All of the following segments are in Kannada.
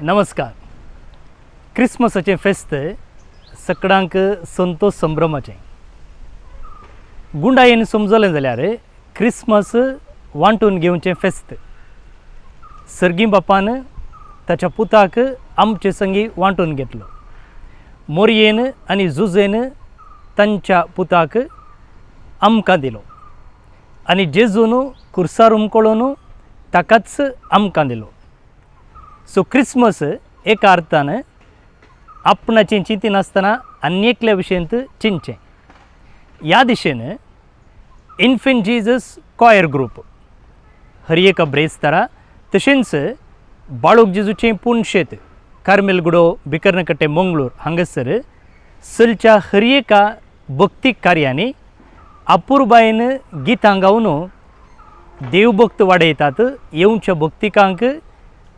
नमस्कार. क्रिसमसाचें फेस्त सगळ्यांक संतोष संभ्रमाचें. गुंडायेन समजलें जाल्यार क्रिसमस वांटून घेवचें फेस्त. सर्गी बापान ताच्या पुताक आमचे संगी वांटून घेतलो. मोरयेन आनी जुजेन तांच्या पुताक आमकां दिलो आनी जेजून कुर्सार उमकळून ताकाच आमकां दिलो. सो क्रिसमस एका अर्थान आपणाचें चिंती नासतना आनी एकल्या विशयंत चिंतचें. ह्या दिशेन इन्फेंट जीजस कॉयर ग्रूप हरिएका ब्रेस्तारा तशेंच बाळूक जेजूचें पुणशेत कार्मेलगुडो बिकर्णकट्टे मंगळूर हांगासर सलच्या हरिएका भक्तीक कार्यांनी अपुर्बायेन गितां गावन देवभक्त वाडयतात. येवच्या भक्तिकांक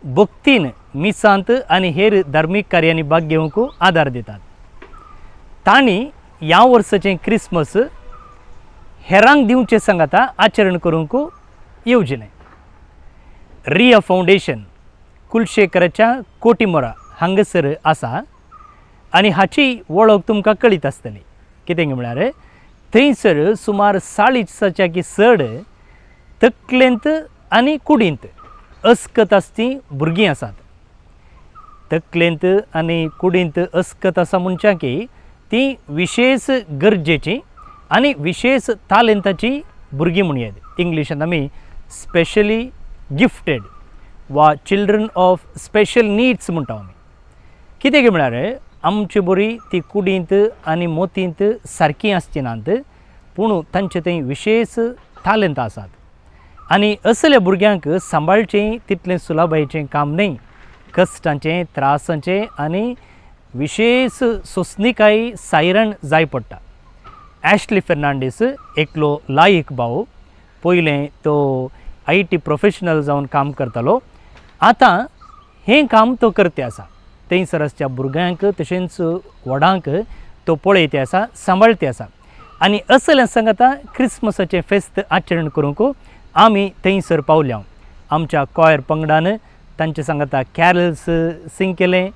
भक्तीन मिसांत आनी हेर धार्मीक कार्यांनी भाग घेवंक आदार दितात. तांणी ह्या वर्साचें क्रिसमस हेरांक दिवचें सांगाता आचरण करूंक येवजिलें. रिया फावंडेशन कुलशेखराच्या कोटीमोरा हांगासर आसा आनी हाची वळख तुमकां कळीत आसतली. कितें म्हळ्यार थंयसर सुमार 40 चड तकलेंत आनी कुडींत अस्कत आसचीं भुरगीं आसात. तकलेंत आनी कुडींत अस्कत आसा मनशां की तीं विशेष गरजेचीं आनी विशेष तालेंताची भुरगीं म्हूण येत. इंग्लिशांत आमी स्पेशली गिफ्टेड वा चिल्ड्रन ऑफ स्पेशल नीड्स म्हणटा आमी. कितें म्हळ्यार आमची बरी ती कुडींत आनी मोतींत सारकीं आसची नात, पूण तांचे थंय विशेष तालेंत आसात. आनी असल्या भुरग्यांक सांबाळचें तितलें सुलभायेचें काम न्ही. कश्टांचें, त्रासांचें आनी विशेष सोंसणीकाय सायरण जाय पडटा. ॲश्ली फेर्नांडीस एकलो लायक भाव. पयलें तो IT प्रोफेशनल जावन काम करतालो. आतां हें काम तो करते आसा. थंयसर आसच्या भुरग्यांक तशेंच व्हडांक तो पळयते आसा, सांबाळते आसा. आनी असल्या सांगाता क्रिसमसाचें फेस्त आचरण करूंक आमी थंयसर पावल्या. आमच्या कॉयर पंगडान तांचे सांगाता कॅरल्स सिंग केलें,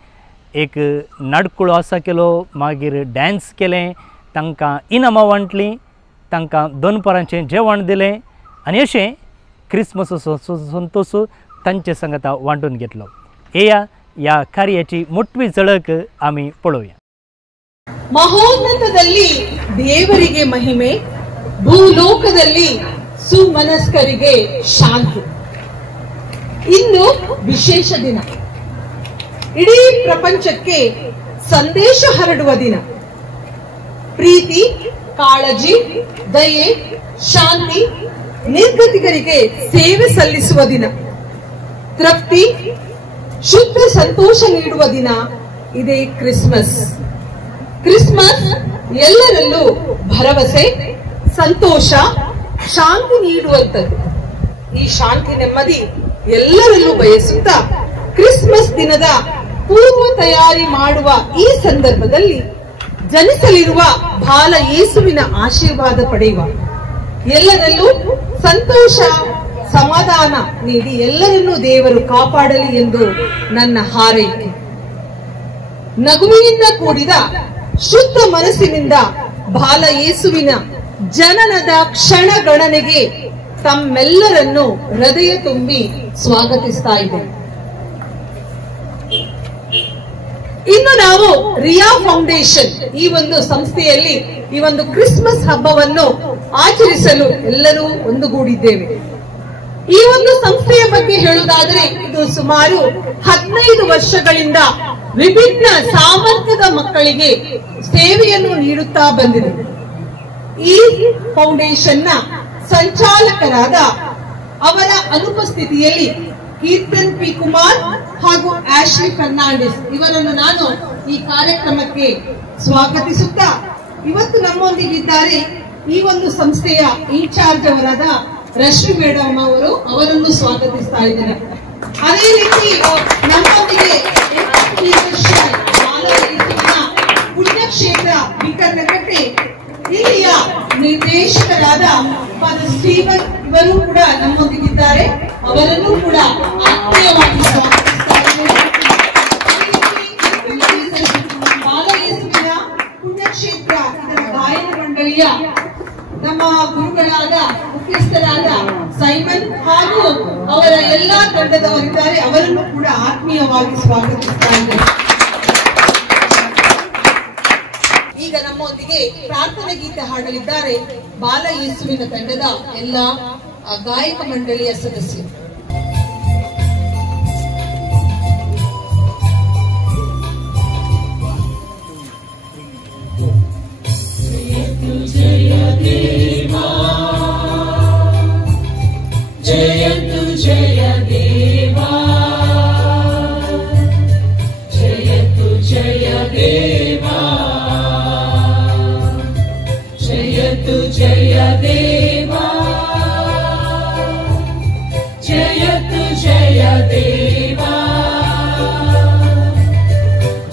एक नाटकुळो आसा केलो, मागीर डॅन्स केलें, तांकां इनामां वांटलीं, तांकां दनपारांचें जेवण दिलें आनी अशें क्रिसमसाचो संतोश तांचे सांगाता वांटून घेतलो. येया ह्या कार्याची मोठवी झळक आमी पळोवया. ಮಹೋನ್ನತದಲ್ಲಿ ದೇವರಿಗೆ ಮಹಿಮೆ, ಭೂಲೋಕದಲ್ಲಿ ಸುಮನಸ್ಕರಿಗೆ ಶಾಂತಿ. ಇಂದು ವಿಶೇಷ ದಿನ. ಇಡೀ ಪ್ರಪಂಚಕ್ಕೆ ಸಂದೇಶ ಹರಡುವ ದಿನ. ಪ್ರೀತಿ, ಕಾಳಜಿ, ದಯೆ, ಶಾಂತಿ, ನಿರ್ಗತಿಕರಿಗೆ ಸೇವೆ ಸಲ್ಲಿಸುವ ದಿನ. ತೃಪ್ತಿ, ಶುದ್ಧ ಸಂತೋಷ ನೀಡುವ ದಿನ ಇದೇ ಕ್ರಿಸ್ಮಸ್. ಕ್ರಿಸ್ಮಸ್ ಎಲ್ಲರಲ್ಲೂ ಭರವಸೆ, ಸಂತೋಷ, ಶಾಂತಿ ನೀಡುವಂಥದ್ದು. ಈ ಶಾಂತಿ ನೆಮ್ಮದಿ ಎಲ್ಲರಲ್ಲೂ ಬಯಸುತ್ತಾ ಕ್ರಿಸ್ಮಸ್ ದಿನದ ಪೂರ್ವ ತಯಾರಿ ಮಾಡುವ ಈ ಸಂದರ್ಭದಲ್ಲಿ ಜನಿಸಲಿರುವ ಬಾಲ ಯೇಸುವಿನ ಆಶೀರ್ವಾದ ಪಡೆಯುವ, ಎಲ್ಲರಲ್ಲೂ ಸಂತೋಷ ಸಮಾಧಾನ ನೀಡಿ ಎಲ್ಲರನ್ನೂ ದೇವರು ಕಾಪಾಡಲಿ ಎಂದು ನನ್ನ ಹಾರೈಕೆ. ನಗುವಿನಿಂದ ಕೂಡಿದ ಶುದ್ಧ ಮನಸ್ಸಿನಿಂದ ಬಾಲ ಯೇಸುವಿನ ಜನನದ ಕ್ಷಣ ಗಣನೆಗೆ ತಮ್ಮೆಲ್ಲರನ್ನು ಹೃದಯ ತುಂಬಿ ಸ್ವಾಗತಿಸ್ತಾ ಇದ್ದೇನೆ. ಇನ್ನು ನಾವು ರಿಯಾ ಫೌಂಡೇಶನ್ ಈ ಒಂದು ಸಂಸ್ಥೆಯಲ್ಲಿ ಈ ಒಂದು ಕ್ರಿಸ್ಮಸ್ ಹಬ್ಬವನ್ನು ಆಚರಿಸಲು ಎಲ್ಲರೂ ಒಂದುಗೂಡಿದ್ದೇವೆ. ಈ ಒಂದು ಸಂಸ್ಥೆಯ ಬಗ್ಗೆ ಹೇಳುವುದಾದರೆ ಇದು ಸುಮಾರು 15 ವರ್ಷಗಳಿಂದ ವಿಭಿನ್ನ ಸಾಮರ್ಥ್ಯದ ಮಕ್ಕಳಿಗೆ ಸೇವೆಯನ್ನು ನೀಡುತ್ತಾ ಬಂದಿದೆ. ಈ ಫೌಂಡೇಶನ್ನ ಸಂಚಾಲಕರಾದ ಅವರ ಅನುಪಸ್ಥಿತಿಯಲ್ಲಿ ಕೀರ್ತನ್ ಪಿ ಕುಮಾರ್ ಹಾಗೂ ಆಶ್ಲಿ ಫರ್ನಾಂಡಿಸ್ ಇವರನ್ನು ನಾನು ಈ ಕಾರ್ಯಕ್ರಮಕ್ಕೆ ಸ್ವಾಗತಿಸುತ್ತಾ, ಇವತ್ತು ನಮ್ಮೊಂದಿಗಿದ್ದಾರೆ ಈ ಒಂದು ಸಂಸ್ಥೆಯ ಇನ್ಚಾರ್ಜ್ ಅವರಾದ ರಶ್ಮಿ ಮೇಡಮ್ ಅವರನ್ನು ಸ್ವಾಗತಿಸ್ತಾ ಇದ್ದಾರೆ. ಅದೇ ರೀತಿ ನಮ್ಮೊಂದಿಗೆ ಪುಣ್ಯಕ್ಷೇತ್ರ ಬಿಕರ್ನಕಟ್ಟೆ ಇಲ್ಲಿಯ ನಿರ್ದೇಶಕರಾದ ಫಾದರ್ ಸ್ಟೀವನ್ ಇವರು ಕೂಡ ನಮ್ಮೊಂದಿಗಿದ್ದಾರೆ. ಅವರನ್ನು ಕೂಡ ಆತ್ಮೀಯವಾಗಿ ಸ್ವಾಗತಿಸ್ತಾ ಇದ್ದೇನೆ. ಎಲ್ಲಾ ತಂಡದವರಿದ್ದಾರೆ, ಅವರನ್ನು ಕೂಡ ಆತ್ಮೀಯವಾಗಿ ಸ್ವಾಗತಿಸ್ತಾ ಇದ್ದಾರೆ. ಈಗ ನಮ್ಮೊಂದಿಗೆ ಪ್ರಾರ್ಥನಾ ಗೀತೆ ಹಾಡಲಿದ್ದಾರೆ ಬಾಲ ಯೇಸುವಿನ ತಂಡದ ಎಲ್ಲ ಗಾಯಕ ಮಂಡಳಿಯ ಸದಸ್ಯರು. जयतु जय देवा, जयतु जय देवा, जयतु जय देवा, जयतु जय देवा,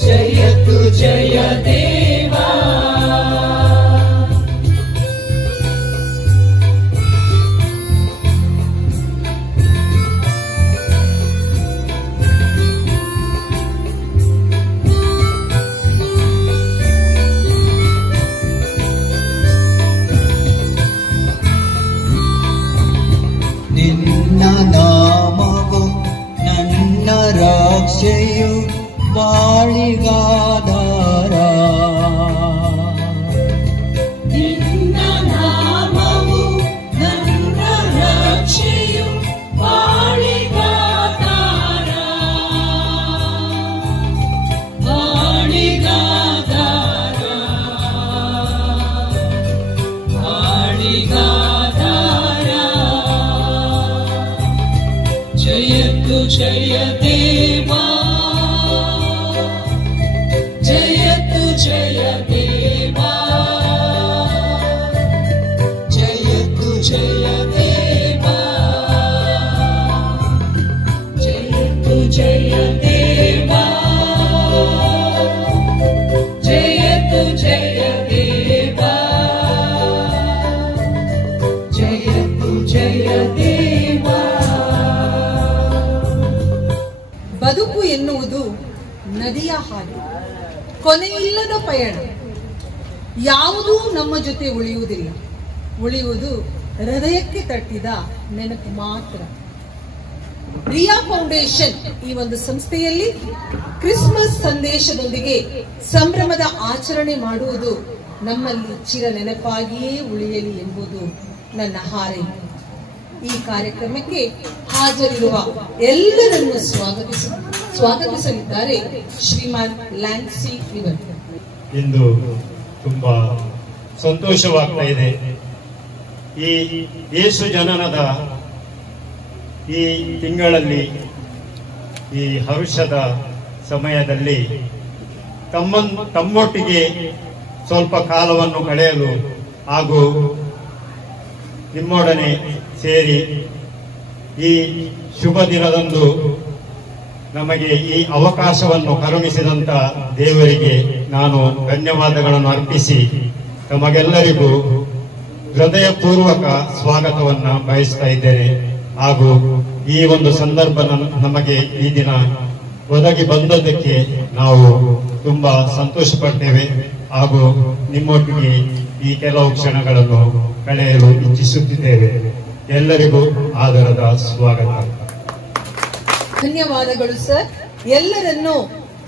जयतु जय देवा. ನಾಮವು ನನ್ನ ರಕ್ಷೆಯು ಬಾಳಿಗಾಧಾರ, ನಿನ್ನ ನಾಮವು ನನ್ನ ರಕ್ಷೆಯು ಬಾಳಿಗಾಧಾರ, ಬಾಳಿಗಾಧಾರ, ಬಾಳಿಗಾಧಾರ. जयतु जय देवा, जयतु जय देवा, जयतु जय देवा, जयतु जय देवा, जयतु जय देवा, जयतु जय देवा. ಬದುಕು ಎನ್ನುವುದು ನದಿಯ ಹಾಗೆ, ಕೊನೆಯಿಲ್ಲದ ಪಯಣ. ಯಾವುದೂ ನಮ್ಮ ಜೊತೆ ಉಳಿಯುವುದಿಲ್ಲ, ಉಳಿಯುವುದು ಹೃದಯಕ್ಕೆ ತಟ್ಟಿದ ನೆನಪು ಮಾತ್ರ. ರಿಯಾ ಫೌಂಡೇಶನ್ ಈ ಒಂದು ಸಂಸ್ಥೆಯಲ್ಲಿ ಕ್ರಿಸ್ಮಸ್ ಸಂದೇಶದೊಂದಿಗೆ ಸಂಭ್ರಮದ ಆಚರಣೆ ಮಾಡುವುದು ನಮ್ಮಲ್ಲಿ ಚಿರ ನೆನಪಾಗಿಯೇ ಉಳಿಯಲಿ ಎಂಬುದು ನನ್ನ ಹಾರೈಕೆ. ಈ ಕಾರ್ಯಕ್ರಮಕ್ಕೆ ಹಾಜರಿರುವ ಎಲ್ಲರನ್ನು ಸ್ವಾಗತಿಸಲಿದ್ದಾರೆ ಶ್ರೀಮಾನ್ ಲ್ಯಾನ್ಸಿ ಇವರು. ಇಂದು ತುಂಬಾ ಸಂತೋಷವಾಗ್ತಾ ಇದೆ. ಈ ಯೇಸು ಜನನದ ಈ ತಿಂಗಳಲ್ಲಿ, ಈ ಹರುಷದ ಸಮಯದಲ್ಲಿ ತಮ್ಮೊಟ್ಟಿಗೆ ಸ್ವಲ್ಪ ಕಾಲವನ್ನು ಕಳೆಯಲು ಹಾಗೂ ನಿಮ್ಮೊಡನೆ ಸೇರಿ ಈ ಶುಭ ದಿನದಂದು ನಮಗೆ ಈ ಅವಕಾಶವನ್ನು ಕರುಣಿಸಿದಂತ ದೇವರಿಗೆ ನಾನು ಧನ್ಯವಾದಗಳನ್ನು ಅರ್ಪಿಸಿ ತಮಗೆಲ್ಲರಿಗೂ ಹೃದಯಪೂರ್ವಕ ಸ್ವಾಗತವನ್ನ ಬಯಸ್ತಾ ಇದ್ದೇನೆ. ಹಾಗೂ ಈ ಒಂದು ಸಂದರ್ಭ ನಮಗೆ ಈ ದಿನ ಒದಗಿ ಬಂದದ್ದಕ್ಕೆ ನಾವು ತುಂಬಾ ಸಂತೋಷ ಪಡ್ತೇವೆ. ಹಾಗೂ ನಿಮ್ಮೊಟ್ಟಿಗೆ ಈ ಕೆಲವು ಕ್ಷಣಗಳನ್ನು ಕಳೆಯಲು ಇಚ್ಛಿಸುತ್ತಿದ್ದೇವೆ. ಎಲ್ಲರಿಗೂ ಆದರದ ಸ್ವಾಗತ. ಧನ್ಯವಾದಗಳು ಸರ್. ಎಲ್ಲರನ್ನು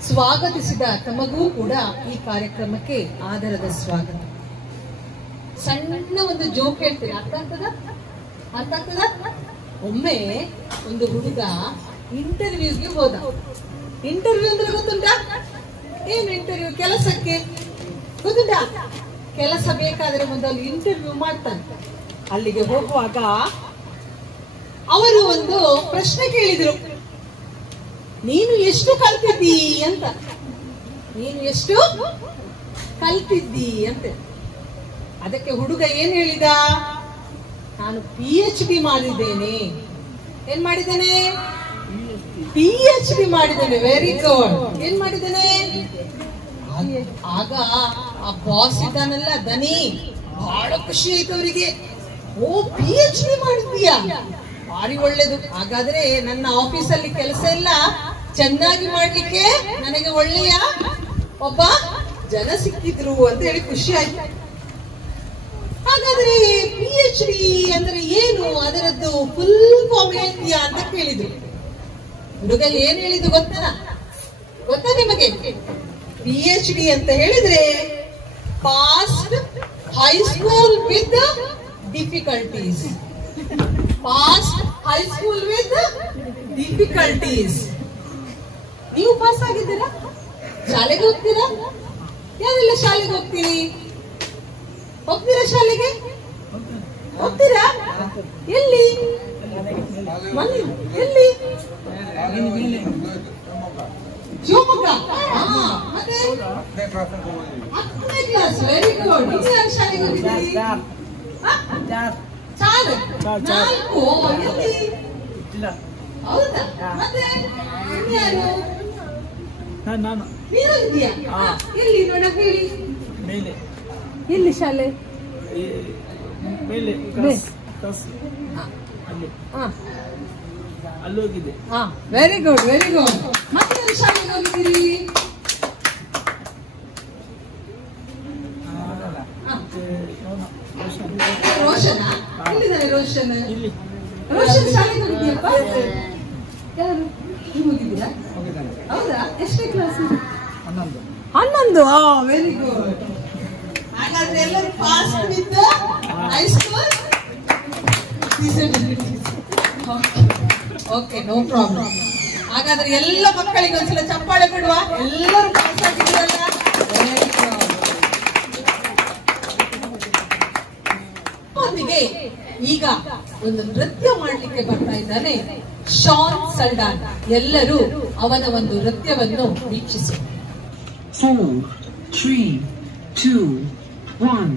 ಸ್ವಾಗತಿಸಿದ ತಮಗೂ ಕೂಡ ಈ ಕಾರ್ಯಕ್ರಮಕ್ಕೆ ಆದರದ ಸ್ವಾಗತ. ಸಣ್ಣ ಒಂದು ಜೋಕ್ ಹೇಳ್ತೀನಿ, ಅರ್ಥ ಆಗ್ತದ? ಒಮ್ಮೆ ಒಂದು ಹುಡುಗ ಇಂಟರ್ವ್ಯೂಗೆ ಹೋದ. ಇಂಟರ್ವ್ಯೂ ಅಂದ್ರೆ ಗೊತ್ತುಂಟಾ? ಏನು ಇಂಟರ್ವ್ಯೂ? ಕೆಲಸಕ್ಕೆ ಗೊತ್ತುಂಟಾ? ಕೆಲಸ ಬೇಕಾದ್ರೆ ಮೊದಲು ಇಂಟರ್ವ್ಯೂ ಮಾಡ್ತಾನೆ. ಅಲ್ಲಿಗೆ ಹೋಗುವಾಗ ಅವರು ಒಂದು ಪ್ರಶ್ನೆ ಕೇಳಿದ್ರು, ನೀನು ಎಷ್ಟು ಕಲ್ತಿದ್ದೀ ಅಂತ. ನೀನು ಎಷ್ಟು ಕಲ್ತಿದ್ದೀ ಅಂತ. ಅದಕ್ಕೆ ಹುಡುಗ ಏನ್ ಹೇಳಿದ? ನಾನು PhD ಮಾಡಿದ್ದೇನೆ. ಏನ್ ಮಾಡಿದ್ದೇನೆ? PhD ಮಾಡಿದ್ದೇನೆ. Very good. ಏನ್ ಮಾಡಿದ್ದೇನೆ? ಆಗ ಆ ಬಾಸ್ ಇದ್ದಾನಲ್ಲ ದನಿ, ಬಹಳ ಖುಷಿ ಆಯ್ತು ಅವರಿಗೆ. ಓ, PhD ಮಾಡಿದ್ದೀಯಾ, ಭಾರಿ ಒಳ್ಳೇದು. ಹಾಗಾದ್ರೆ ನನ್ನ ಆಫೀಸಲ್ಲಿ ಕೆಲಸ ಎಲ್ಲ ಚೆನ್ನಾಗಿ ಮಾಡ್ಲಿಕ್ಕೆ ನನಗೆ ಒಳ್ಳೆಯ ಒಬ್ಬ ಜನ ಸಿಕ್ಕಿದ್ರು ಅಂತ ಹೇಳಿ ಖುಷಿ ಆಯ್ತು. ಹಾಗಾದ್ರೆ PhD ಅಂದ್ರೆ ಏನು, ಅದರದ್ದು ಫುಲ್ ಫಾರ್ಮ್ ಹೇಳ್ತೀಯಾ ಅಂತ ಕೇಳಿದ್ರು. ಹುಡುಗ ಏನ್ ಹೇಳಿದ್ದು ಗೊತ್ತಾ ನಿಮಗೆ? PhD ಅಂತ ಹೇಳಿದ್ರೆ passed high school with difficulties. Passed high school with difficulties. ನೀವು ಪಾಸ್ ಆಗಿದ್ದೀರಾ? ಶಾಲೆಗೆ ಹೋಗ್ತೀರಾ? ಯಾರೆಲ್ಲ ಶಾಲೆಗೆ ಹೋಗ್ತೀರಾ? ಶಾಲೆಗೆ ಹೋಗ್ತೀರಾ? ಎಲ್ಲಿ ಎಲ್ಲಿ? ಶಿವಮೊಗ್ಗ. ಮತ್ತೆ 10ನೇ ಕ್ಲಾಸ್. Very good. ನೀವು ಶಾಲೆಗೆ ಹೋಗಿದ್ದೀರಿ? 4 ಎಲ್ಲಿ? ಹೌದಾ? ಮತ್ತೆ ಯಾರು? ನೀನು ಇದೆಯಾ? ಎಲ್ಲಿ ನೋಡ ಹೇಳಿ. ಎಲ್ಲಿ ಶಾಲೆ? ಅಲ್ಲೋಗಿದೆ. Very good, very good. ಮತ್ತೆ ಶಾಲೆಗೆ ಹೋಗಿದ್ದೀರಿ? ರೋಷನ್. ಎಲ್ಲಿದ್ದಾರೆ ರೋಷನ್? ರೋಷನ್ ಶಾಲೆಗೆ ಹೋಗಿದ್ದೀಯಪ್ಪ? ಯಾರು? ನೀವು ಹೋಗಿದ್ದೀರಾ? ಹೌದಾ? ಎಷ್ಟೇ ಕ್ಲಾಸ್? 11. Very good. ಹಾಗಾದ್ರೆ ಎಲ್ಲರೂ pass with high school. Okay, no problem. ಹಾಗಾದ್ರೆ ಎಲ್ಲ ಮಕ್ಕಳಿಗೆ ಒಂದ್ಸಲ ಚಪ್ಪಾಳೆ ಕೊಡುವ. ಎಲ್ಲರೂ ಪಾಸ್ ಆಗಿದ್ದೀರಲ್ಲ? ಒಟ್ಟಿಗೆ ಈಗ ಒಂದು ನೃತ್ಯ ಮಾಡ್ಲಿಕ್ಕೆ ಬರ್ತಾ ಇದ್ದಾನೆ ಶಾನ್ ಸಲ್ಡಾನ್. ಎಲ್ಲರೂ ಅವನ ಒಂದು ನೃತ್ಯವನ್ನು ವೀಕ್ಷಿಸಿ. 4, 3, 2, 1.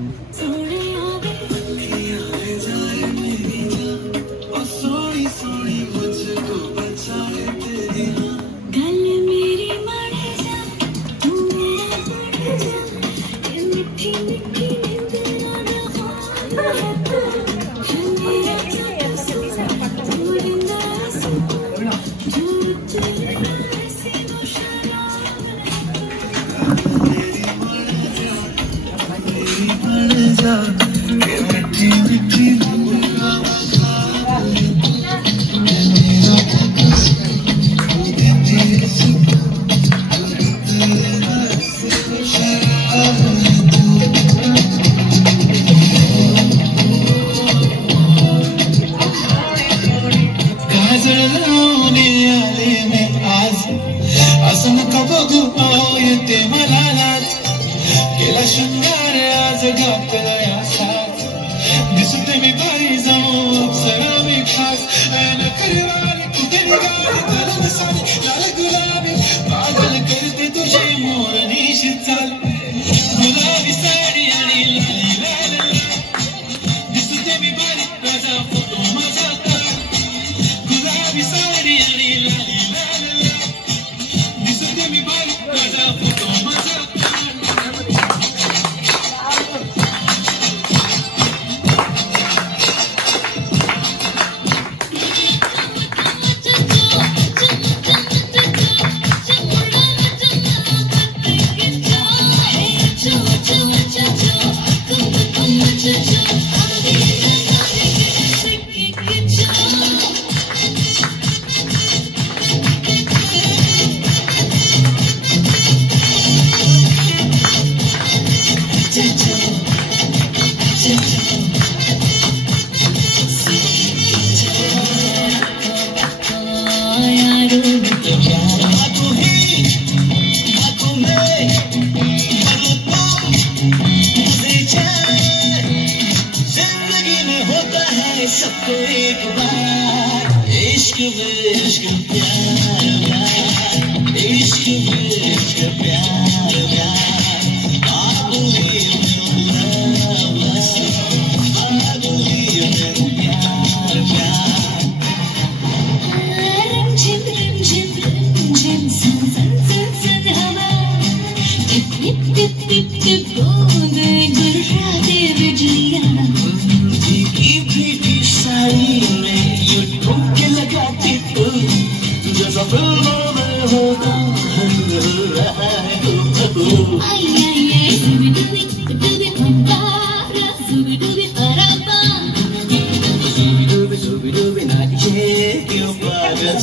Ay, ay, ay,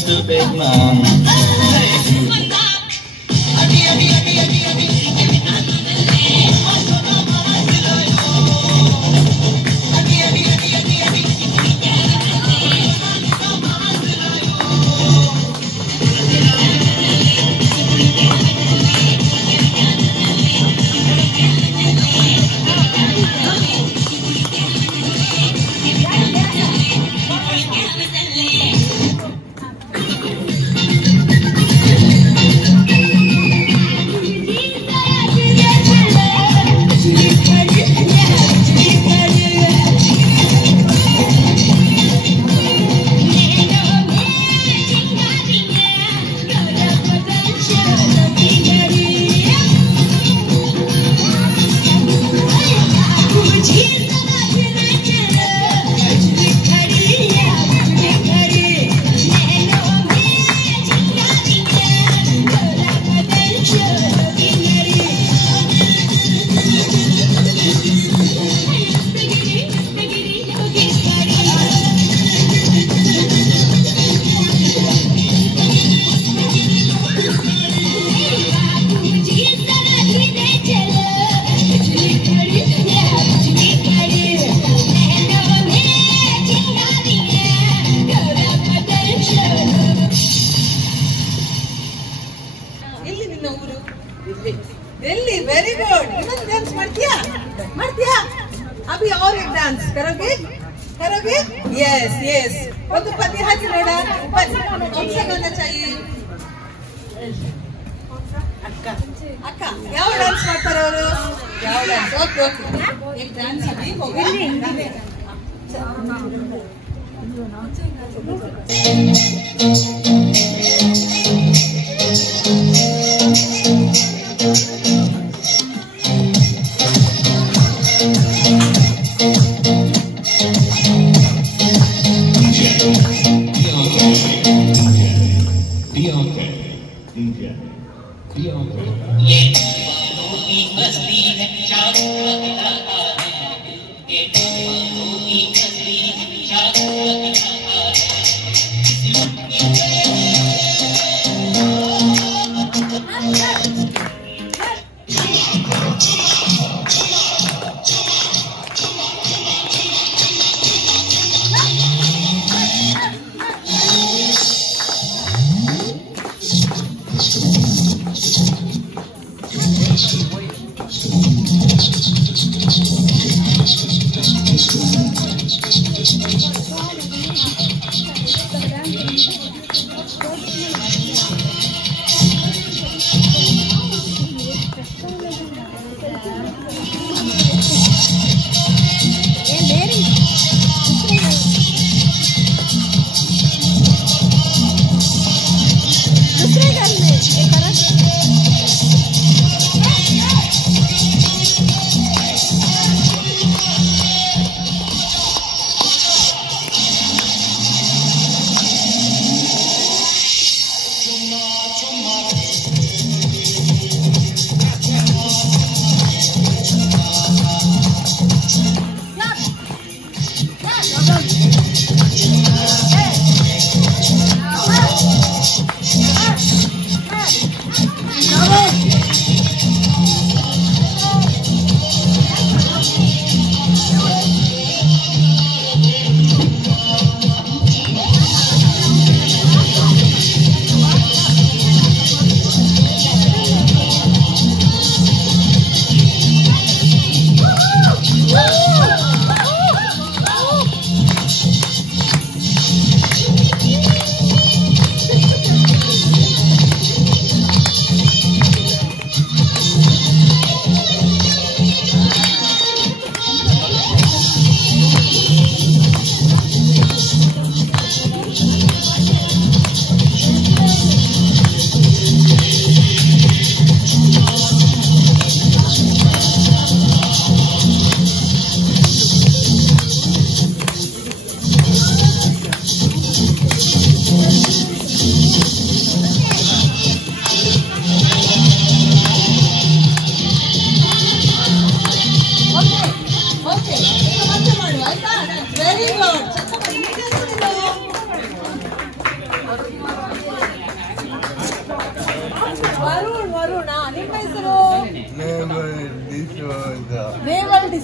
just a big man. Delhi very good ಇನ್ನೊಂದು ಡ್ಯಾನ್ಸ್ ಮಾಡ್ತೀಯಾ अभी और एक डांस करोगे यस यस ಒಂದು ಪದ್ಯ ಹಾಕಿ ನೋಡ कौन सा गाना चाहिए ಅಕ್ಕ ಯಾವ ಡ್ಯಾನ್ಸ್ ಮಾಡ್ತಾರೆ ಅವರು ಯಾವ ಡ್ಯಾನ್ಸ್ ಓಕೆ एक डांस अभी होगा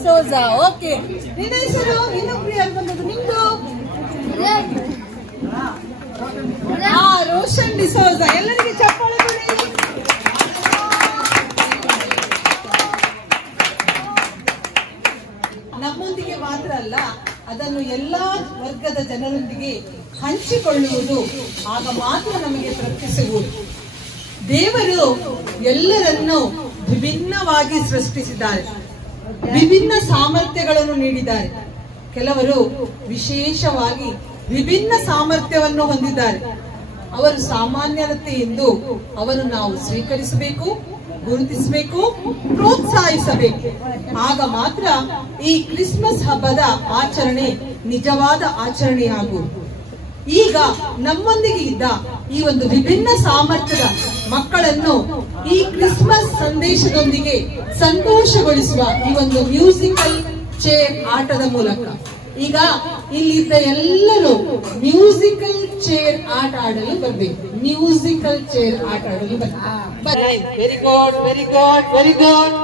ಡಿಸೋಜ. ಓಕೆ, ನಿನ್ನ ಹೆಸರು ಇನ್ನೊಬ್ರು ಯಾರು ಬಂದದ್ದು ನಿಮ್ದು? ರೋಷನ್ ಡಿಸೋಜ. ಎಲ್ಲರಿಗೆ ಚಪ್ಪಾಳೆ ಕೊಡಿ. ನಮ್ಮೊಂದಿಗೆ ಮಾತ್ರ ಅಲ್ಲ, ಅದನ್ನು ಎಲ್ಲಾ ವರ್ಗದ ಜನರೊಂದಿಗೆ ಹಂಚಿಕೊಳ್ಳುವುದು, ಆಗ ಮಾತ್ರ ನಮಗೆ ತೃಪ್ತಿ ಸಿಗುವುದು. ದೇವರು ಎಲ್ಲರನ್ನು ವಿಭಿನ್ನವಾಗಿ ಸೃಷ್ಟಿಸಿದ್ದಾರೆ, ವಿಭಿನ್ನ ಸಾಮರ್ಥ್ಯಗಳನ್ನು ನೀಡಿದ್ದಾರೆ. ಕೆಲವರು ವಿಶೇಷವಾಗಿ ವಿಭಿನ್ನ ಸಾಮರ್ಥ್ಯವನ್ನು ಹೊಂದಿದ್ದಾರೆ. ಅವರು ಸಾಮಾನ್ಯತೆ ಎಂದು ಅವರು ನಾವು ಸ್ವೀಕರಿಸಬೇಕು, ಗುರುತಿಸಬೇಕು, ಪ್ರೋತ್ಸಾಹಿಸಬೇಕು. ಆಗ ಮಾತ್ರ ಈ ಕ್ರಿಸ್ಮಸ್ ಹಬ್ಬದ ಆಚರಣೆ ನಿಜವಾದ ಆಚರಣೆಯಾಗುವುದು. ಈಗ ನಮ್ಮೊಂದಿಗೆ ಇದ್ದ ಈ ಒಂದು ವಿಭಿನ್ನ ಸಾಮರ್ಥ್ಯದ ಮಕ್ಕಳನ್ನು ಈ ಕ್ರಿಸ್ಮಸ್ ಸಂದೇಶದೊಂದಿಗೆ ಸಂತೋಷಗೊಳಿಸುವ ಈ ಒಂದು ಮ್ಯೂಸಿಕಲ್ ಚೇರ್ ಆಟದ ಮೂಲಕ ಈಗ ಇಲ್ಲಿದ್ದ ಎಲ್ಲರೂ ಮ್ಯೂಸಿಕಲ್ ಚೇರ್ ಆಟ ಆಡಲು ಬರಬೇಕು. ಮ್ಯೂಸಿಕಲ್ ಚೇರ್ ಆಟ ಆಡಲು ಬರಬೇಕು. Very good, very good, very good.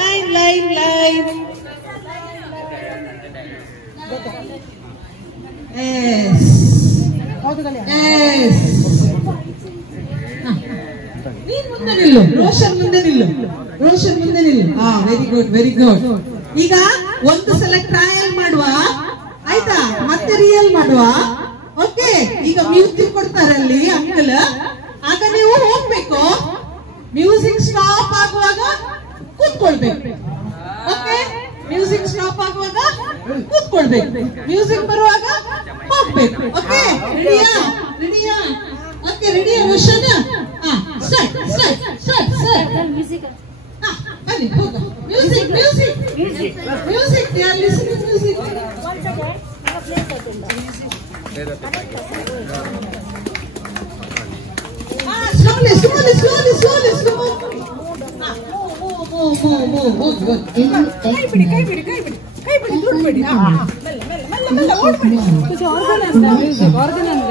Line line line. ನೀನ್ ಮುಂದೆ ನಿಲ್ಲು, ರೋಷನ್ ಮುಂದೆ ನಿಲ್ಲು, ರೋಷನ್ ಮುಂದೆ ನಿಲ್ಲು. Very good, very good. ಈಗ ಒಂದು ಸಲ ಟ್ರಯಲ್ ಮಾಡುವ, ಆಯ್ತಾ? ಮತ್ತೆ ರಿಯಲ್ ಮಾಡುವ. ಓಕೆ, ಈಗ ಮ್ಯೂಸಿಕ್ ಕೊಡ್ತಾರಲ್ಲಿ ಅಂಕಲ್, ಆಗ ನೀವು ಹೋಗ್ಬೇಕು. ಮ್ಯೂಸಿಕ್ ಸ್ಟಾಪ್ ಆಗುವಾಗ ಕೂತ್ಕೊಳ್ಬೇಕು. ಓಕೆ, ಮ್ಯೂಸಿಕ್ ಸ್ಟಾಪ್ ಆಗುವಾಗ ಕೂತ್ಕೊಳ್ಬೇಕು. ಮ್ಯೂಸಿಕ್ ಬರುವಾಗ ಹೋಗ್ಬೇಕು. ಓಕೆ, ರೆಡಿಯಾ? ರೆಡಿಯಾ? ಓಕೆ, ರೆಡಿಯಾ Roshan? Start start start start. ಬನ್ನಿ ಹೋಗ. Music music music. They are listening music. Slowly, slowly, slowly, slowly, slowly. Move. ಕೈ ಬಿಡಿ, ಕೈ ಬಿಡಿ, ಕೈ ಬಿಡಿ, ಕೈ ಬಿಡಿ, ದುಡ್ಡು ಬಿಡಿ. ಮೆಲ್ಲ ಮೆಲ್ಲ ಓಡ್ಬೇಡಿ. कुछ organise music organise.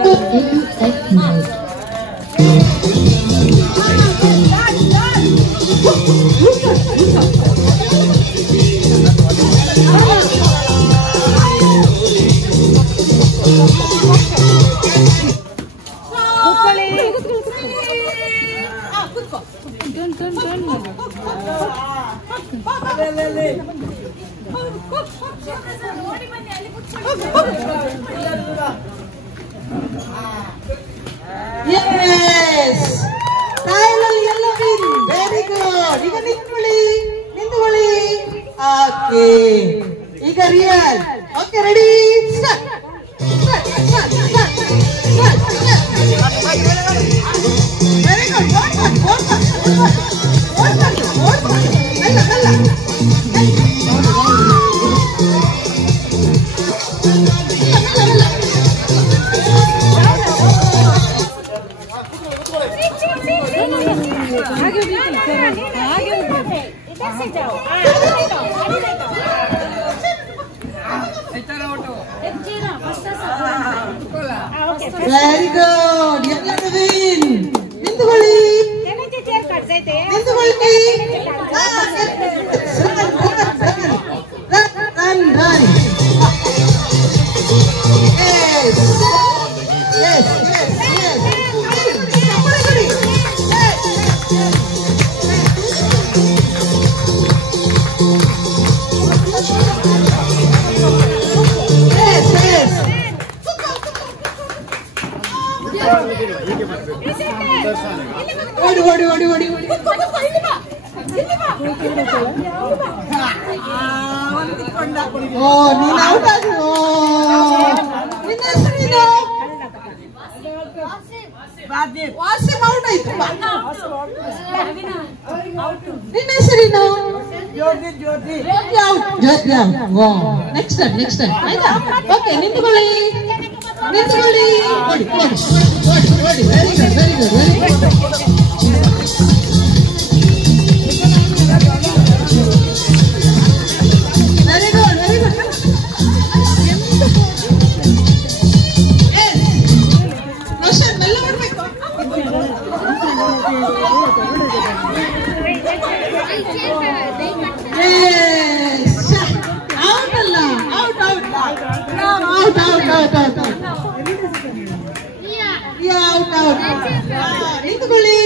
Yes, finally yellow win. Very good. ಈಗ ನಿಂತ್ಕೊಳ್ಳಿ, ನಿಂತ್ಕೊಳ್ಳಿ. ಓಕೆ, ಈಗ real. Okay, ready, start start start start start. Very good. ಮೆಲ್ಲ ಮೆಲ್ಲ. Very good. ಎಲ್ಲರೂ ವಿನ್. ನಿಂತ್ಕೊಳ್ಳಿ, ನಿಂತ್ಕೊಳ್ಳಿ. Run run. Yes yes yes yes. ಓಡಿ ಓಡಿ ಓಡಿ ಓಡಿ ಓಡಿ. ಓ, ನೀನು ಔಟ್ ಆಗಿ. ನಿನ್ನ ಹೆಸರೇನು? ವಾಸಿಮ್ ಔಟ್ ಆಯ್ತು. ನಿನ್ನ ಹೆಸರೇನು? ಜ್ಯೋತಿ ಔಟ್. ಜ್ಯೋತಿ ಔಟ್. ವಾ, ನೆಕ್ಸ್ಟ್ ಟೈಮ್, ನೆಕ್ಸ್ಟ್ ಟೈಮ್. ಆಯ್ತಾ? ಓಕೆ, ನಿಂತ್ಕೊಳ್ಳಿ, ನಿಂತ್ಕೊಳ್ಳಿ. ಓಡಿ ಓಡಿ ಓಡಿ ಓಡಿ. Very good, very good, very good. Very good, very good. Roshan ಮೆಲ್ಲ ಮಾಡ್ಬೇಕು. Yes. ನಿಂತುಕೊಳ್ಳಿ.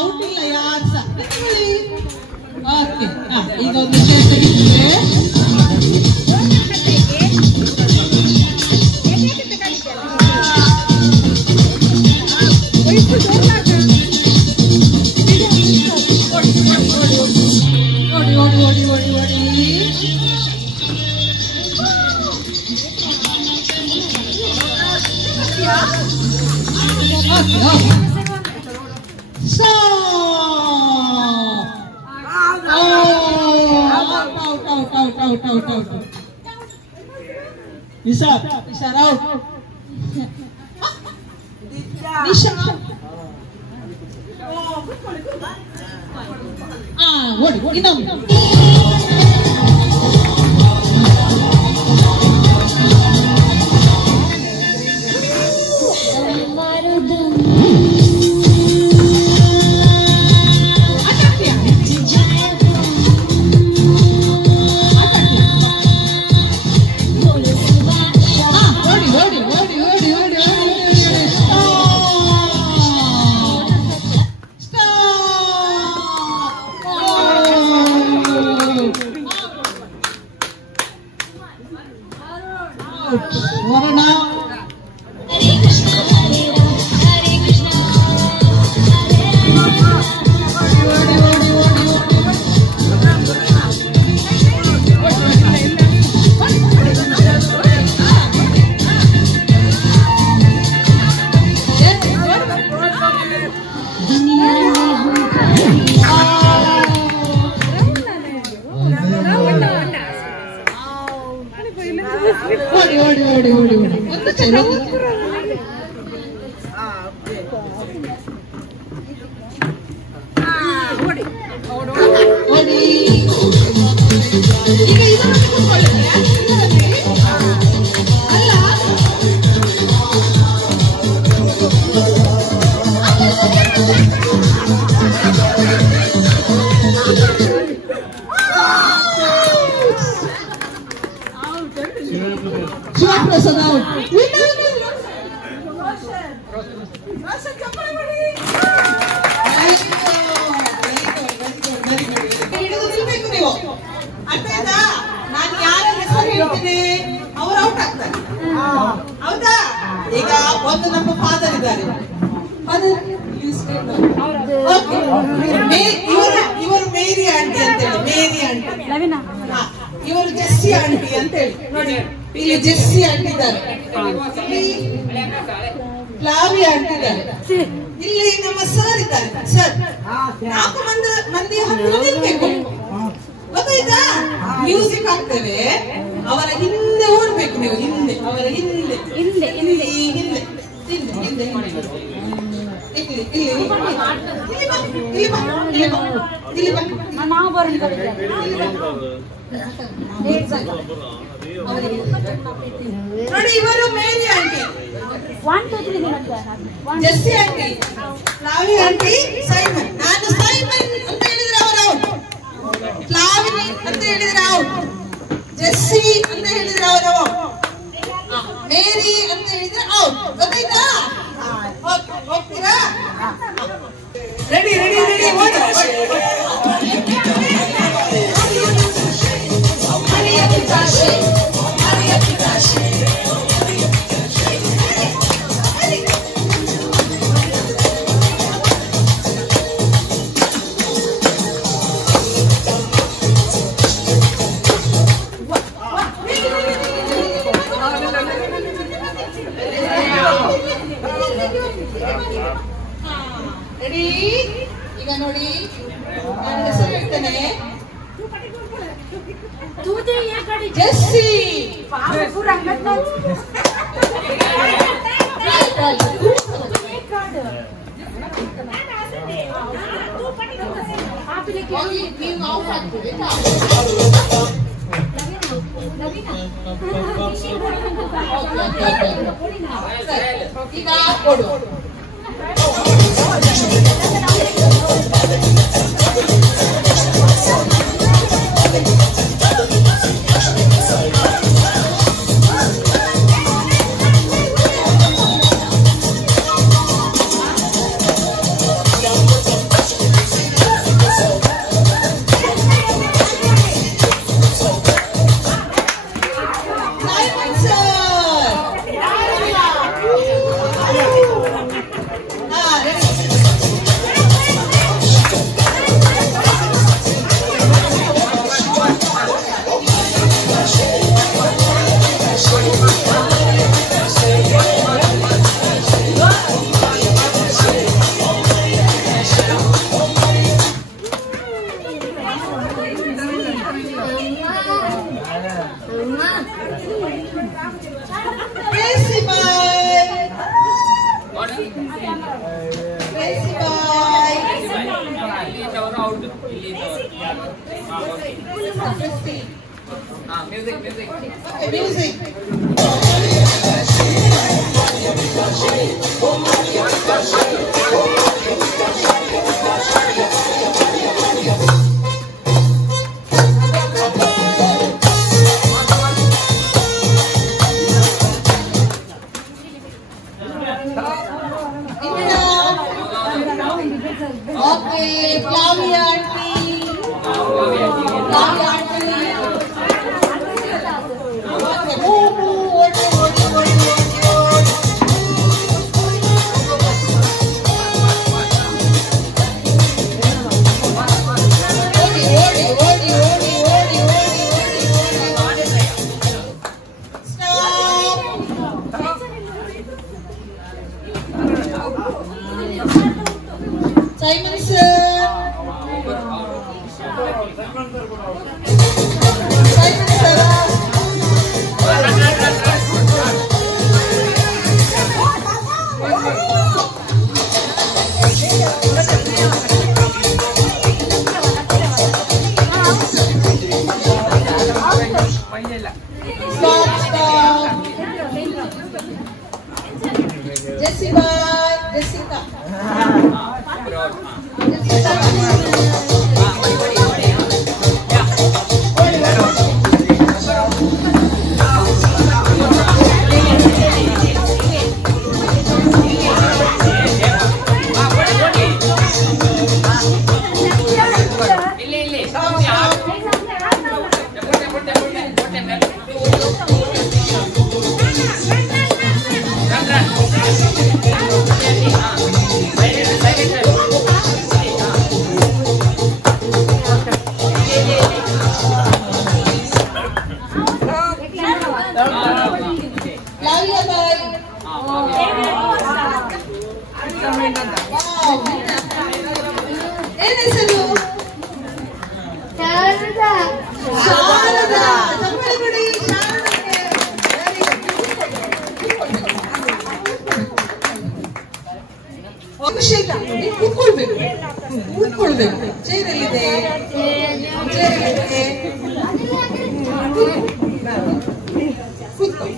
ಔಟಿಲ್ಲ ಯಾರು ಸಹ. ಓಕೆ, ಈಗ ಒಂದು ವಿಷಯ ತೆಗಿತೇವೆ. ಓಡಿ ಓಡಿ ಓಡಿ ಓಡಿ. ನಿಶಾ ಔಟ್. ನಿಶಾ ಓಡಿ ಇನ್ನೊಂದು. ಸ್ವರ್ಣ ಓಡಿ ಓಡಿ ಓಡಿ ಓಡಿ ಒಂದು ಚೈರ್ ಓಡಿ. ಈಗ ಇದನ್ನು ಕೂತ್ಕೊಳ್ಳಿ. ಅಲ್ಲ ಶಿವಪ್ರಸಾದ್ ಔಟ್. ಹಿಡಿದು ನಿಲ್ಬೇಕು ನೀವು. ಅರ್ಥ ಆಯ್ತಾ? ನಾನು ಯಾರ ಹೆಸರು ಹೇಳ್ತೀನಿ ಅವ್ರು ಔಟ್ ಆಗ್ತಾರೆ. ಹೌದಾ? ಈಗ ಒಂದು ನಮ್ಮ ಫಾದರ್ ಇದ್ದಾರೆ. ಇವರು ಮೇರಿ ಆಂಟಿ ಅಂತ ಹೇಳಿ. ಮೇರಿ ಆಂಟಿ. ಇವರು ಜೆಸ್ಸಿ ಆಂಟಿ ಅಂತ ಹೇಳಿ. ನೋಡಿ ಇಲ್ಲಿ ಜೆಸ್ಸಿ ಆಂಟಿ ಇದ್ದಾರೆ, ಫ್ಲಾವಿ ಆಂಟಿ ಇದ್ದಾರೆ, ಇಲ್ಲಿ ನಮ್ಮ ಸರ್ ಇದ್ದಾರೆ. ಸರ್ 4 ಮಂದಿ ಹತ್ತಿರ ನಿಲ್ಬೇಕು. ಗೊತ್ತಾಯ್ತಾ? ಮ್ಯೂಸಿಕ್ ಹಾಕ್ತೇವೆ, ಅವರ ಹಿಂದೆ ಓಡ್ಬೇಕು ನೀವು. ಹಿಂದೆ ಅವರ ಹಿಂದೆ ಹಿಂದೆ ಹಿಂದೆ ಹಿಂದೆ ಹಿಂದೆ ಹಿಂದೆ ಇಲ್ಲಿ ಇಲ್ಲಿ ಇಲ್ಲಿ ಬಾ ಇಲ್ಲಿ ಬಾ ಇಲ್ಲಿ ಬಾ. ನೋಡಿ ಇವರು Mary aunty, Jessie aunty, Flavy aunty, Simon. ನಾನು ಸೈಮನ್ ಅಂತ ಹೇಳಿದ್ರೆ ಅವರು ಔಟ್, ಫ್ಲಾವಿ ಅಂತ ಹೇಳಿದ್ರೆ ಔಟ್, ಜೆಸ್ಸಿ ಅಂತ ಹೇಳಿದ್ರೆ ಅವರು ಮೇರಿ ಅಂತ ಹೇಳಿದ್ರೆ ಔಟ್. ಗೊತ್ತಾಯ್ತಾ? ಹೋಗ್ತೀರಾ? ರೆಡಿ ರೆಡಿ ರೆಡಿ ಓಡಿ. ರೆಡಿ? ಈಗ ನೋಡಿ ನಾನು ಹೆಸರು ಹೇಳ್ತೇನೆ. ಜೆಸ್ಸಿ. ಹೋಗಿ ನೀವು ಆಫ್ ಆಗ್ತೀವಿ ಈಗ ಕೊಡು.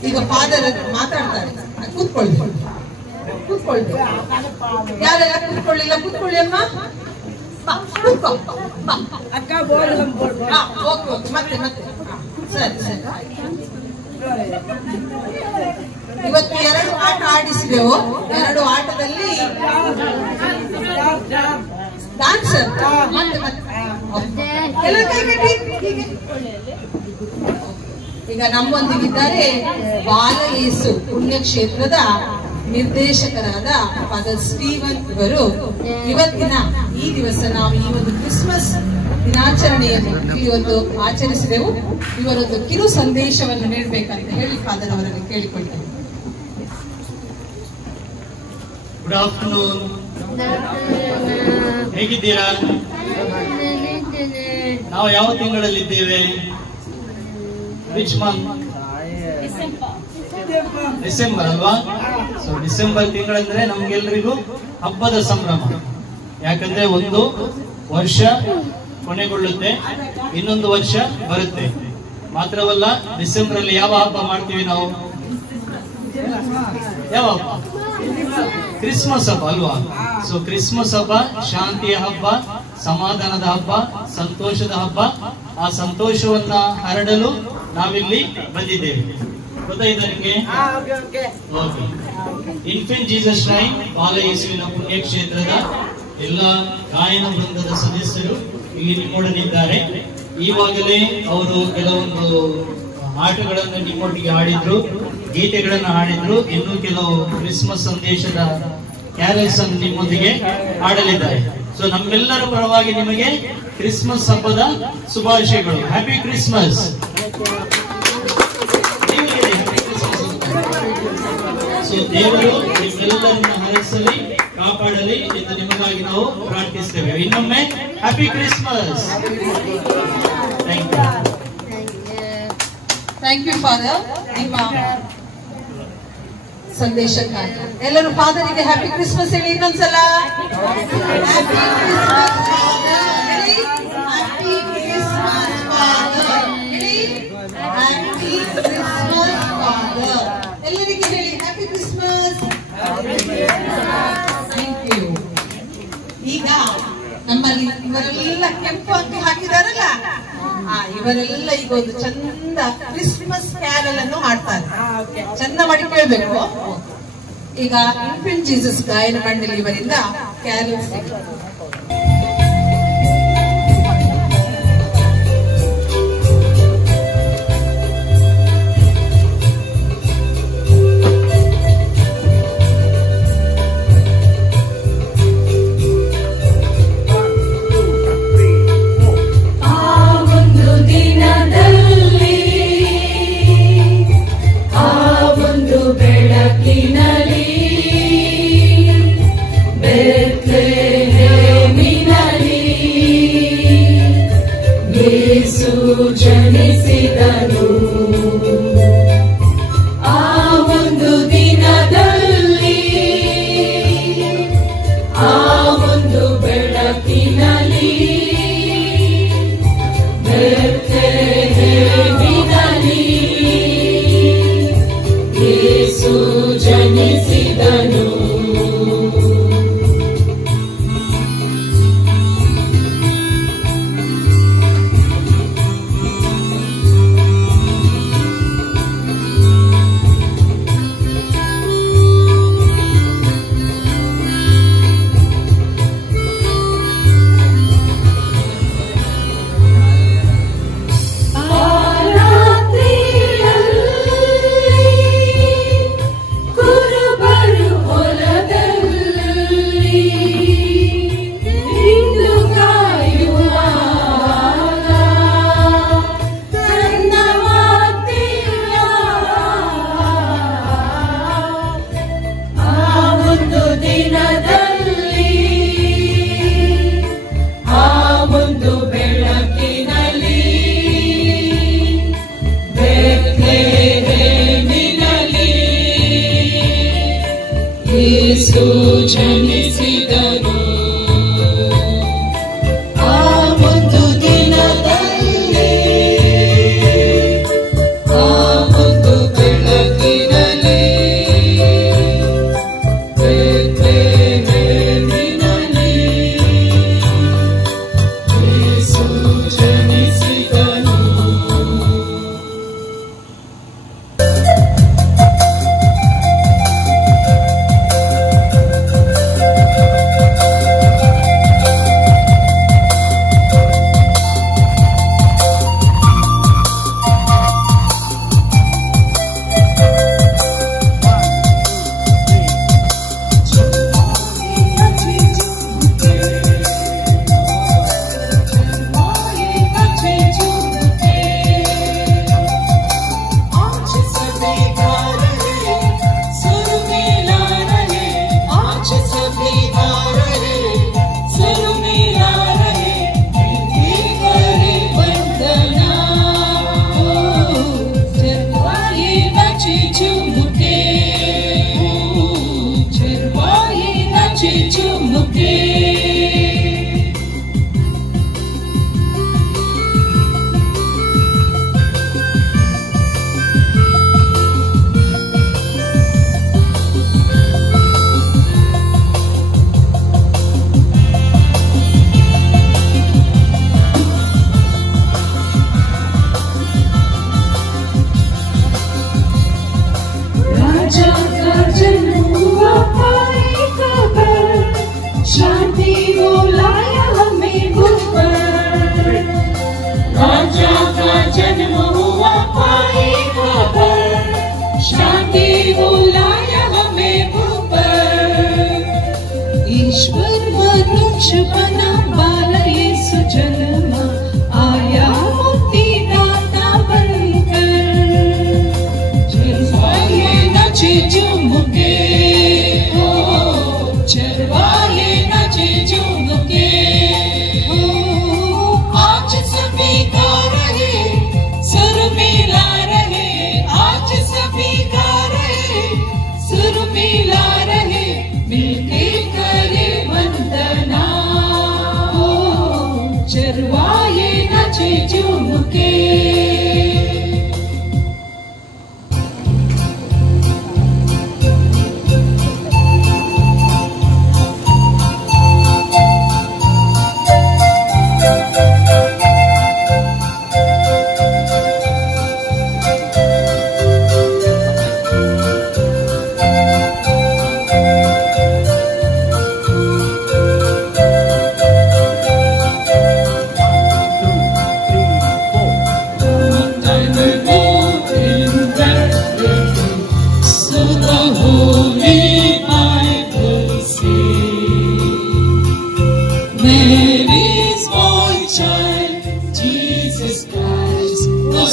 ಈಗ ಫಾದರ್ ಮಾತಾಡ್ತಾರೆ, ಕೂತ್ಕೊಳ್ಳಿ ಕೂತ್ಕೊಳ್ಳಿ. ಯಾರೆಲ್ಲ ಕೂತ್ಕೊಳ್ಳಿಲ್ಲ ಕೂತ್ಕೊಳ್ಳಿ ಅಮ್ಮ. ಮತ್ತೆ ಮತ್ತೆ ಸರಿ ಸರಿ. ಇವತ್ತು 2 ಆಟ ಆಡಿಸಿದೆವು. 2 ಆಟದಲ್ಲಿ ಡಾನ್ಸರ್ ಮತ್ತೆ ಮತ್ತೆ ಎಲ್ಲ ಕೈಗಟ್ಟಿ. ಈಗ ನಮ್ಮೊಂದಿಗಿದ್ದಾರೆ ಬಾಲ ಯೇಸು ಪುಣ್ಯಕ್ಷೇತ್ರದ ನಿರ್ದೇಶಕರಾದ ಫಾದರ್ ಸ್ಟೀವನ್ ಇವರು. ಇವತ್ತಿನ ಈ ದಿವಸ ನಾವು ಈ ಒಂದು ಕ್ರಿಸ್ಮಸ್ ದಿನಾಚರಣೆಯನ್ನು ಇವತ್ತು ಆಚರಿಸಿದೆವು. ಇವರೊಂದು ಕಿರು ಸಂದೇಶವನ್ನು ನೀಡಬೇಕಂತ ಹೇಳಿ ಫಾದರ್ ಅವರಲ್ಲಿ ಕೇಳಿಕೊಳ್ತೇವೆ. ಗುಡ್ ಆಫ್ಟರ್ನೂನ್, ಹೇಗಿದ್ದೀರಾ? ನಾವು ಯಾವ ತಿಂಗಳಲ್ಲಿದ್ದೇವೆ? Which month? ಡಿಸೆಂಬರ್ ಅಲ್ವಾ? ಸೊ ಡಿಸೆಂಬರ್ ತಿಂಗಳಂದ್ರೆ ನಮ್ಗೆಲ್ರಿಗೂ ಹಬ್ಬದ ಸಂಭ್ರಮ. ಯಾಕಂದ್ರೆ ಒಂದು ವರ್ಷ ಕೊನೆಗೊಳ್ಳುತ್ತೆ, ಇನ್ನೊಂದು ವರ್ಷ ಬರುತ್ತೆ. ಮಾತ್ರವಲ್ಲ, ಡಿಸೆಂಬರ್ ಅಲ್ಲಿ ಯಾವ ಹಬ್ಬ ಮಾಡ್ತೀವಿ ನಾವು? ಯಾವ ಹಬ್ಬ? ಕ್ರಿಸ್ಮಸ್ ಹಬ್ಬ ಅಲ್ವಾ? ಸೊ ಕ್ರಿಸ್ಮಸ್ ಹಬ್ಬ ಶಾಂತಿಯ ಹಬ್ಬ, ಸಮಾಧಾನದ ಹಬ್ಬ, ಸಂತೋಷದ ಹಬ್ಬ. ಆ ಸಂತೋಷವನ್ನ ಹರಡಲು ನಾವಿಲ್ಲಿ ಬಂದಿದ್ದೇವೆ. ಗೊತ್ತಾಯ್ತಾ ನಿಮ್ಗೆ? ಓಕೆ. ಇನ್ಫೆಂಟ್ ಜೀಸಸ್ ಶ್ರೈನ್ ಬಾಲಯೇಸುವಿನ ಪುಣ್ಯಕ್ಷೇತ್ರದ ಎಲ್ಲ ಗಾಯನ ವೃಂದದ ಸದಸ್ಯರು ಇಲ್ಲಿ ನಿಮ್ಮೊಡನಿದ್ದಾರೆ. ಈವಾಗಲೇ ಅವರು ಕೆಲವೊಂದು ಆಟಗಳನ್ನು ನಿಮ್ಮೊಟ್ಟಿಗೆ ಹಾಡಿದ್ರು, ಗೀತೆಗಳನ್ನು ಹಾಡಿದ್ರು. ಇನ್ನು ಕೆಲವು ಕ್ರಿಸ್ಮಸ್ ಸಂದೇಶದ ಕ್ಯಾರಲ್ಸ್ ಅನ್ನು ನಿಮ್ಮೊಂದಿಗೆ ಹಾಡಲಿದ್ದಾರೆ. ಸೊ ನಮ್ಮೆಲ್ಲರ ಪರವಾಗಿ ನಿಮಗೆ ಕ್ರಿಸ್ಮಸ್ ಹಬ್ಬದ ಶುಭಾಶಯಗಳು. Happy Christmas. ಸೊ ದೇವರು ನಿಮ್ಮೆಲ್ಲರನ್ನ ಹರಸಲಿ, ಕಾಪಾಡಲಿ ಎಂದು ನಿಮಗಾಗಿ ನಾವು ಪ್ರಾರ್ಥಿಸ್ತೇವೆ. ಇನ್ನೊಮ್ಮೆ happy Christmas. Thank you. Thank you father, ನಿಮ್ಮ ಸಂದೇಶಕ್ಕಾಗಿ. ಎಲ್ಲರೂ ಫಾದರಿಗೆ ಹ್ಯಾಪಿ ಕ್ರಿಸ್ಮಸ್ ಹೇಳಿ ಇನ್ನೊಂದ್ಸಲ. ಹ್ಯಾಪಿ ಕ್ರಿಸ್ಮಸ್ ಫಾದರ್ ಹೇಳಿ. ಹ್ಯಾಪಿ ಕ್ರಿಸ್ಮಸ್ ಫಾದರ್ ಹೇಳಿ. ಹ್ಯಾಪಿ ಕ್ರಿಸ್ಮಸ್ ಫಾದರ್ ಎಲ್ಲರಿಗೆ ಹೇಳಿ. Happy Christmas. Thank you. ಈಗ ನಮ್ಮಲ್ಲಿ ಇವರೆಲ್ಲ ಕೆಂಪು ಅಂಗಿ ಹಾಕಿದಾರಲ್ಲ, ಇವರೆಲ್ಲ ಈಗ ಒಂದು ಚಂದ ಕ್ರಿಸ್ಮಸ್ ಕ್ಯಾರಲ್ ಅನ್ನು ಹಾಡ್ತಾರೆ. ಚಂದ ಮಾಡಿ ಕೇಳ್ಬೇಕು. ಈಗ ಇನ್ಫೆಂಟ್ ಜೀಸಸ್ ಗಾಯನ ಮಂಡಳಿ ಇವರಿಂದ ಕ್ಯಾರಲ್ ಜನಿಸಿದನು. ಆ ಒಂದು ದಿನದಲ್ಲಿ, ಆ ಒಂದು ಬೆಳಕಿನಲ್ಲಿ, ಬೆತ್ಲೆಹೇಮಿನಲ್ಲಿ ಯೇಸು ಜನಿಸಿದನು.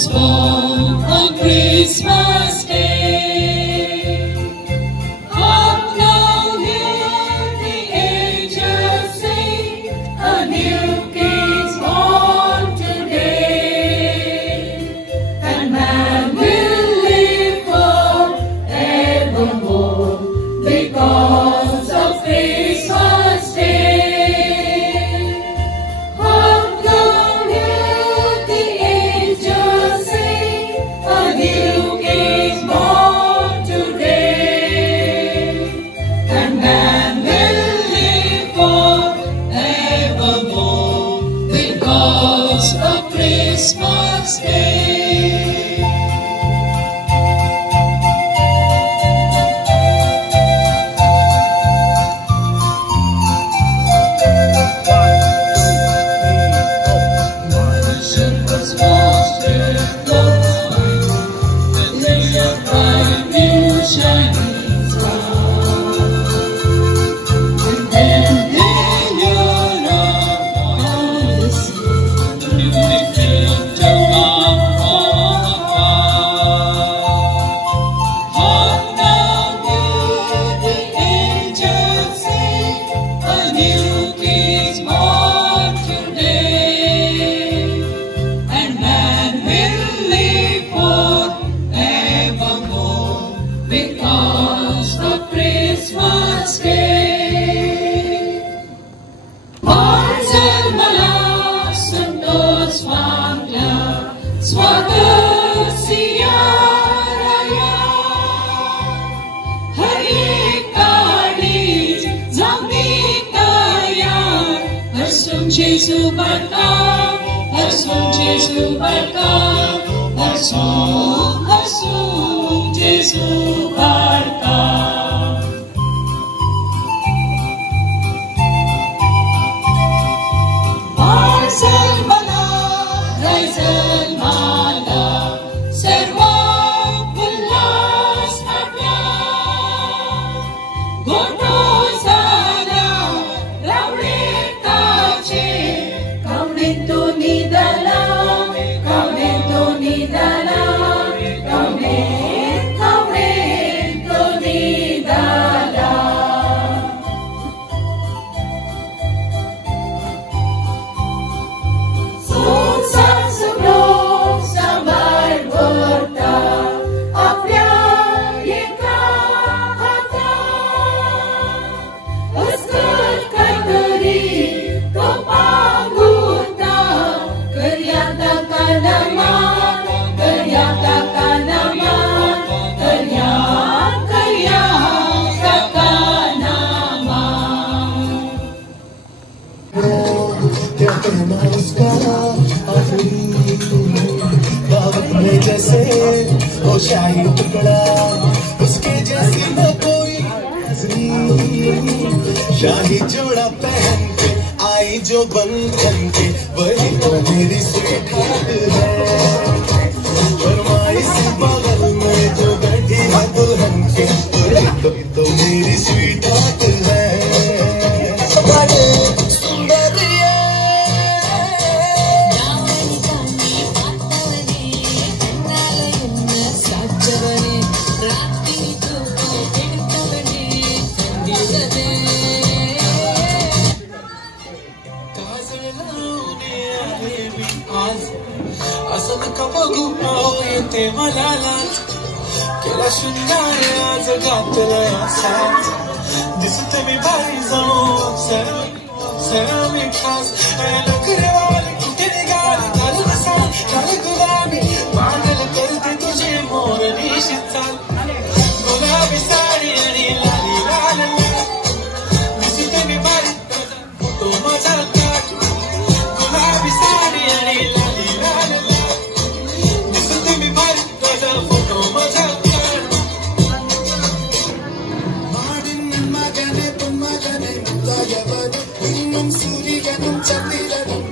born on Christmas Day. Hark now, hear the angels sing, a new King's born today, and man will live forevermore because of Christmas Day. Hark now, hear the angels sing, a new King's born today, and man will live forevermore because of Christmas Day. Jesu barka, Jesu barka, Jesu barka. Marcel Mala, Raisel Mala, Serva Pullas Atla, Gondo Sada, Rauretache, Kaunento Nidala, Kaunento Nidala, Kaunento Nidala. जैसे वो शाही टुकड़ा उसके जैसी न कोई शाही जोड़ा पहन के आई जो बंधन के वही तो मेरी स्वीट हार्ट है। फरमाइश बगल में जो बैठी है दुल्हन के वही तो मेरी स्वीट हार्ट है। केला शृंगार आज घातला साथ दिसते मी बाई जाऊन सरामी खास नोकरी वाली कुठे निघाली घालून सांग काल गुलाबी पागल करते तुझे मोर निशित गुलाबी साडी आणि लाली लाल दिसते मी बाई फोटो माझा काढ गुलाबी साडी आणि लाली लाल दिसते मी बाई फोटो माझा Suri ganun chapiradan